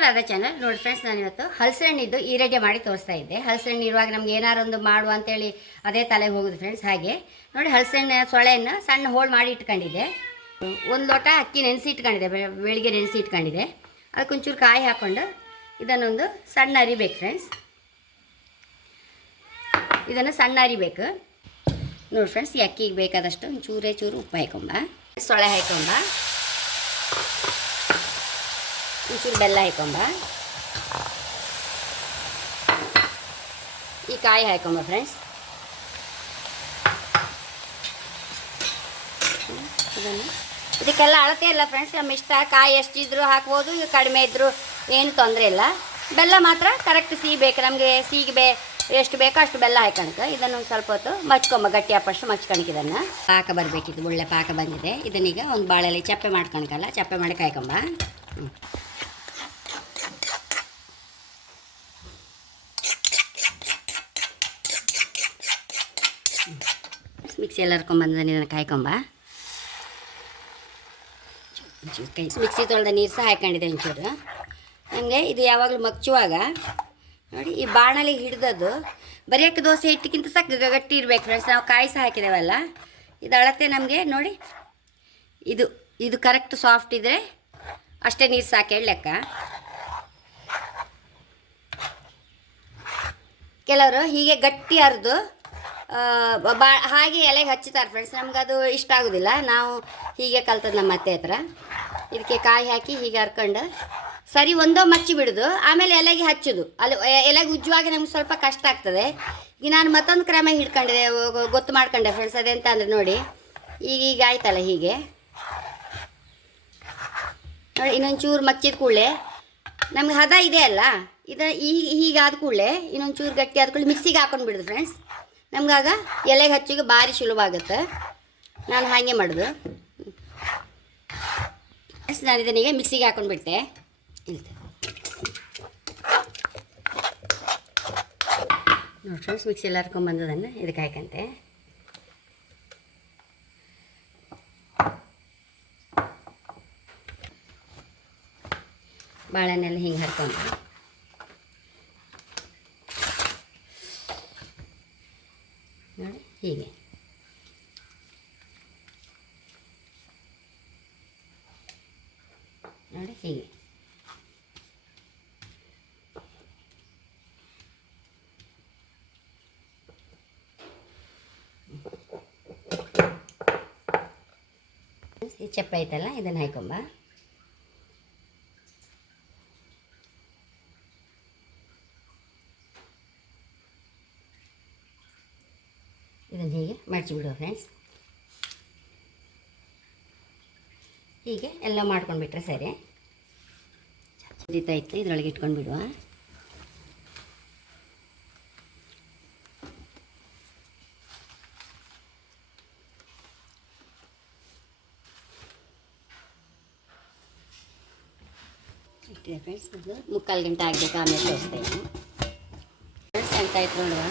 Radha channel ನೋಡಿ friends ನಾನು ಇವತ್ತು ಹಲಸಣ್ಣಿದ್ದು ರೆಡಿ ಮಾಡಿ ತೋರಿಸ್ತಾ ಇದ್ದೆ. ಹಲಸಣ್ಣು ಇರುವಾಗ ನಮ್ಗೆ ಏನಾರು ಒಂದು ಮಾಡುವ ಅಂತೇಳಿ ಅದೇ ತಲೆಗೆ ಹೋಗುದು ಫ್ರೆಂಡ್ಸ್ ಹಾಗೆ. ನೋಡಿ ಹಲಸಣ್ಣ ಸೊಳೆಯನ್ನು ಸಣ್ಣ ಹೋಳು ಮಾಡಿ ಇಟ್ಕೊಂಡಿದ್ದೆ ಒಂದು ಲೋಟ ಅಕ್ಕಿ ನೆನೆಸಿ ಇಟ್ಕೊಂಡಿದ್ದೆ ಬೆ- ಬೆಳಿಗ್ಗೆ ನೆನೆಸಿ ಇಟ್ಕೊಂಡಿದ್ದೆ ಅದಕ್ಕೊಂಚೂರು ಕಾಯಿ ಹಾಕ್ಕೊಂಡು ಇದನ್ನೊಂದು ಸಣ್ಣ ಅರಿಬೇಕು ಫ್ರೆಂಡ್ಸ್ ಇದನ್ನು ಸಣ್ಣ ಅರಿಬೇಕು. ನೋಡಿ ಫ್ರೆಂಡ್ಸ್ ಈ ಅಕ್ಕಿಗೆ ಬೇಕಾದಷ್ಟು ಒಂಚೂರೇ ಚೂರೇ ಚೂರು ಉಪ್ಪು ಹಾಕೊಂಬ. ಸೊಳೆ ಹಾಕೊಂಬ. ಒಂಚೂರು ಬೆಲ್ಲ ಹಾಕೊಂಬ. ಈ ಕಾಯಿ ಹಾಕೊಂಬ ಫ್ರೆಂಡ್ಸ್ ಇದನ್ನು. ಇದಕ್ಕೆಲ್ಲ ಅಳತೆ ಇಲ್ಲ ಫ್ರೆಂಡ್ಸ್ ನಮ್ಮ ಇಷ್ಟ. ಕಾಯಿ ಎಷ್ಟಿದ್ರು ಹಾಕ್ಬೋದು, ಈಗ ಕಡಿಮೆ ಇದ್ದರೂ ಏನು ತೊಂದರೆ ಇಲ್ಲ. ಬೆಲ್ಲ ಮಾತ್ರ ಕರೆಕ್ಟ್ ಸಿಹಿ ಬೇಕು. ನಮಗೆ ಸಿಹಿಗೆ ಬೇ, ಎಷ್ಟು ಬೇಕೋ ಅಷ್ಟು ಬೆಲ್ಲ ಹಾಕಣಕ. ಇದನ್ನು ಒಂದು ಸ್ವಲ್ಪ ಹೊತ್ತು ಮಚ್ಕೊಂಬ, ಗಟ್ಟಿ ಆಪಷ್ಟು ಮಚ್ಕೊಳಕ್ಕೆ ಇದನ್ನು. ಪಾಕ ಬರಬೇಕಿತ್ತು, ಒಳ್ಳೆ ಪಾಕ ಬಂದಿದೆ. ಇದನ್ನೀಗ ಒಂದು ಬಾಳೆಲೆ ಚಪ್ಪೆ ಮಾಡ್ಕೊಳಕಲ್ಲ ಚಪ್ಪೆ ಮಾಡಿ ಕಾಯ್ಕೊಂಬ ಹ್ಞೂ ಮಿಕ್ಸಿ ಎಲ್ಲ ಹರ್ಕೊಂಬಂದ ನೀರನ್ನು ಕಾಯ್ಕೊಂಬ. ಮಿಕ್ಸಿ ತೊಳೆದ ನೀರು ಸಹ ಹಾಕೊಂಡಿದೆ ಒಂಚೂರು. ನಮಗೆ ಇದು ಯಾವಾಗಲೂ ಮಗ್ಚುವಾಗ. ನೋಡಿ, ಈ ಬಾಣಲಿ ಹಿಡ್ದದ್ದು ಬರೆಯೋಕ್ಕೆ ದೋಸೆ ಹಿಟ್ಟಿಗಿಂತ ಸಹ ಗಟ್ಟಿ ಇರಬೇಕು ಫ್ರೆಂಡ್ಸ್ ನಾವು ಕಾಯಿ ಸಹ ಹಾಕಿದ್ದೇವಲ್ಲ ಇದು ಅಳತೆ ನಮಗೆ, ನೋಡಿ. ಇದು ಇದು ಕರೆಕ್ಟ್ ಸಾಫ್ಟ್ ಇದ್ದರೆ ಅಷ್ಟೇ ನೀರು ಸಾಕು ಹೇಳಕ್ಕ ಕೆಲವರು ಹೀಗೆ ಗಟ್ಟಿ ಅರ್ದು ಬಾ ಹಾಗೆ ಎಲೆಗೆ ಹಚ್ಚುತ್ತಾರೆ ಫ್ರೆಂಡ್ಸ್ ನಮ್ಗೆ ಅದು ಇಷ್ಟ ಆಗೋದಿಲ್ಲ. ನಾವು ಹೀಗೆ ಕಲ್ತದ್ದು ನಮ್ಮ ಅತ್ತೆ ಹತ್ರ. ಇದಕ್ಕೆ ಕಾಯಿ ಹಾಕಿ ಹೀಗೆ ಹರ್ಕೊಂಡು ಸರಿ ಒಂದೋ ಮಚ್ಚಿ ಬಿಡೋದು. ಆಮೇಲೆ ಎಲೆಗೆ ಹಚ್ಚೋದು. ಅಲ್ಲಿ ಎಲೆಗೆ ಉಜ್ಜುವಾಗ ನಮ್ಗೆ ಸ್ವಲ್ಪ ಕಷ್ಟ ಆಗ್ತದೆ. ಈಗ ನಾನು ಮತ್ತೊಂದು ಕ್ರಮ ಹಿಡ್ಕೊಂಡಿದೆ. ಗೊತ್ತು ಮಾಡ್ಕೊಂಡೆ ಫ್ರೆಂಡ್ಸ್ ಅದೆಂತ ಅಂದರೆ ನೋಡಿ. ಈಗ ಈಗ ಆಯ್ತಲ್ಲ ಹೀಗೆ. ನೋಡಿ ಇನ್ನೊಂದು ಚೂರು ಮಚ್ಚಿದ ಕೂಡಲೇ ನಮ್ಗೆ ಹದ ಇದೆ ಅಲ್ಲ. ಇದು ಈಗ ಹೀಗಾದ ಕೂಡಲೇ ಇನ್ನೊಂದು ಚೂರು ಗಟ್ಟಿ ಆದ ಕೂಡಲೇ ಮಿಕ್ಸಿಗೆ ಹಾಕೊಂಡು ಬಿಡೋದು ಫ್ರೆಂಡ್ಸ್ ನಮ್ಗಾಗ ಎಲೆಗೆ ಹಚ್ಚಿಗೆ ಭಾರಿ ಸುಲಭ ಆಗುತ್ತೆ ನಾನು ಹಾಗೆ ಮಾಡೋದು. ನಾನು ಇದನ್ನೀಗ ಮಿಕ್ಸಿಗೆ ಹಾಕೊಂಡು ಬಿಡ್ತೆ ಇಲ್ತ ನೋಡಿ ಫ್ರೆಂಡ್ಸ್, ಮಿಕ್ಸಿ ಎಲ್ಲ ಹರ್ಕೊಂಡ್ಬಂದದನ್ನು ಇದಕ್ಕೆ ಹಾಕಂತೆ. ಬಾಳೆಣ್ಣೆಲ್ಲ ಹಿಂಗೆ ಹರ್ಕೊಂಡು. ನೋಡಿ ಹೀಗೆ ನೋಡಿ ಹೀಗೆ ಈ ಚಪ್ಪೆ ಐತಲ್ಲ ಇದನ್ನು ಹಾಕೊಂಬ ಇದನ್ನು ಹೀಗೆ ಬಿಡುವ ಫ್ರೆಂಡ್ಸ್ ಹೀಗೆ ಎಲ್ಲ ಮಾಡ್ಕೊಂಡ್ಬಿಟ್ರೆ ಸರಿ. ಇತ್ತು, ಇದರೊಳಗೆ ಇಟ್ಕೊಂಡು ಬಿಡುವ ಇಟ್ಟಿದೆ ಫ್ರೆಂಡ್ಸ್ ಇದು ಮುಕ್ಕಾಲು ಗಂಟೆ ಆಗಬೇಕು, ಆಮೇಲೆ ತೋರಿಸ್ತೇನೆ ಫ್ರೆಂಡ್ಸ್ ಅಂತ ಇತ್ತು ನೋಡುವ?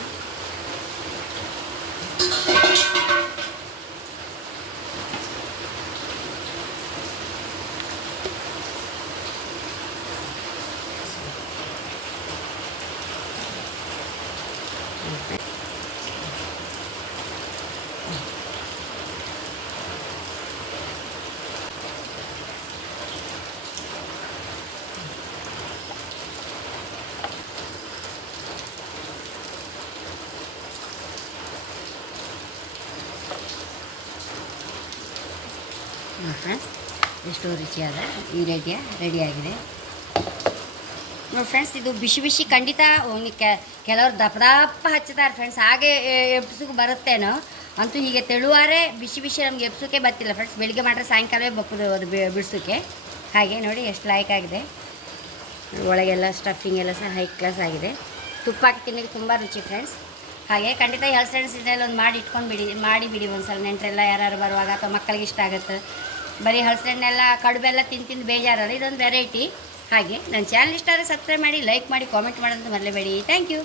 ನೋಡಿ ಫ್ರೆಂಡ್ಸ್ ಎಷ್ಟು ರುಚಿಯಾದ ರೀತಿಯ ರೆಡಿಯಾಗಿದೆ. ನೋಡಿ ಫ್ರೆಂಡ್ಸ್ ಇದು ಬಿಸಿ ಬಿಸಿ ಖಂಡಿತ ಕೆಲವ್ರು ದಪ್ಪ ದಪ್ಪ ಹಚ್ಚುತ್ತಾರೆ ಫ್ರೆಂಡ್ಸ್ ಹಾಗೆ ಎಪ್ಸಕ್ಕೆ ಬರುತ್ತೇನೋ? ಅಂತೂ ಹೀಗೆ ತೆಳುವಾರೆ ಬಿಸಿ ಬಿಸಿ ನಮ್ಗೆ ಎಪ್ಸೋಕೆ ಬರ್ತಿಲ್ಲ ಫ್ರೆಂಡ್ಸ್ ಬೆಳಿಗ್ಗೆ ಮಾಡ್ರೆ ಸಾಯಂಕಾಲವೇ ಬಪ್ಪದು ಅದು ಬಿಡಿಸೋಕೆ. ಹಾಗೆ ನೋಡಿ ಎಷ್ಟು ಲೈಕ್ ಆಗಿದೆ. ಒಳಗೆಲ್ಲ ಸ್ಟಫಿಂಗ್ ಎಲ್ಲ ಸಹ ಹೈ ಕ್ಲಾಸ್ ಆಗಿದೆ. ತುಪ್ಪ ಹಾಕಿ ತಿನ್ನೋಕ್ಕೆ ತುಂಬ ರುಚಿ ಫ್ರೆಂಡ್ಸ್ ಹಾಗೆ ಖಂಡಿತ ಹೆಲ್ತ್ ಫ್ರೆಂಡ್ಸ್ ಇದೆಲ್ಲ ಒಂದು ಮಾಡಿ ಇಟ್ಕೊಂಡು ಬಿಡಿ ಮಾಡಿ ಬಿಡಿ ಒಂದು ಸಲ ನೆಂಟರೆಲ್ಲ ಯಾರು ಬರುವಾಗ ಅಥವಾ ಮಕ್ಕಳಿಗೆ ಇಷ್ಟ ಆಗುತ್ತೆ. ಬರೀ ಹಲಸೆಣ್ಣೆಲ್ಲ ಕಡುಬೆಲ್ಲ ತಿಂದು ತಿಂದು ಬೇಜಾರಲ್ಲ, ಇದೊಂದು ವೆರೈಟಿ ಹಾಗೆ ನನ್ನ ಚಾನಲ್ ಇಷ್ಟ ಆದರೆ ಸಬ್ಸ್ಕ್ರೈಬ್ ಮಾಡಿ ಲೈಕ್ ಮಾಡಿ ಕಾಮೆಂಟ್ ಮಾಡೋದು ಮರಲೇಬೇಡಿ. Thank you